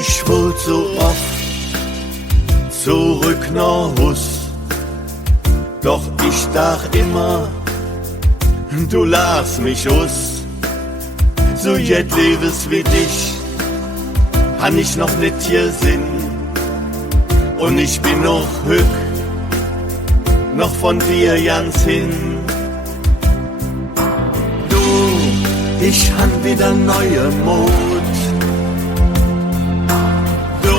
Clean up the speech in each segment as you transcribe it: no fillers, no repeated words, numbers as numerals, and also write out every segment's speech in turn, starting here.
Ich wollt so oft zurück nach Hus, doch ich dacht immer, du las mich aus. So jet lebes wie dich, han ich noch nicht gesehen. Und ich bin noch hück, noch von dir ganz hin. Du, ich han wieder neue Mut. Du,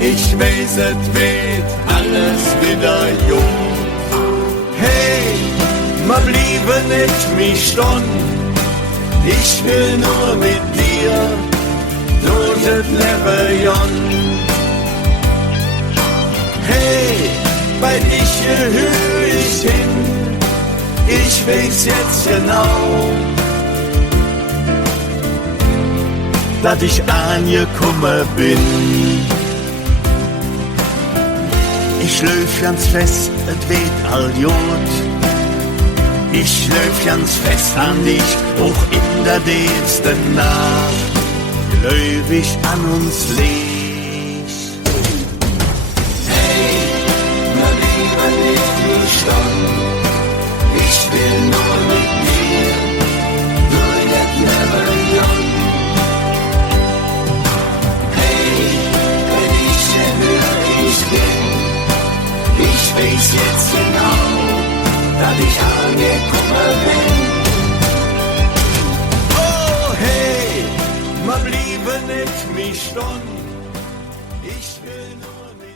ich weiß, es wird alles wieder gut. Hey, ma bliebe nicht mich stund. Ich will nur mit dir durch das Leben. Hey, bei dich gehör ich hin. Ich weiß jetzt genau, dass ich angekommen bin. Ich löf ganz fest, es wird all gut. Ich löf ganz fest an dich, auch in der tiefsten Nacht, löf ich an uns Licht. Hey, mein Lieber, nicht mich stund, ich will nur mit dir durch das Leben. Hey, wenn ich höre, ich bin, ich weiß jetzt genau, dass ich angekommen bin. Oh hey, ma bliebe nicht mich stund, ich will nur mich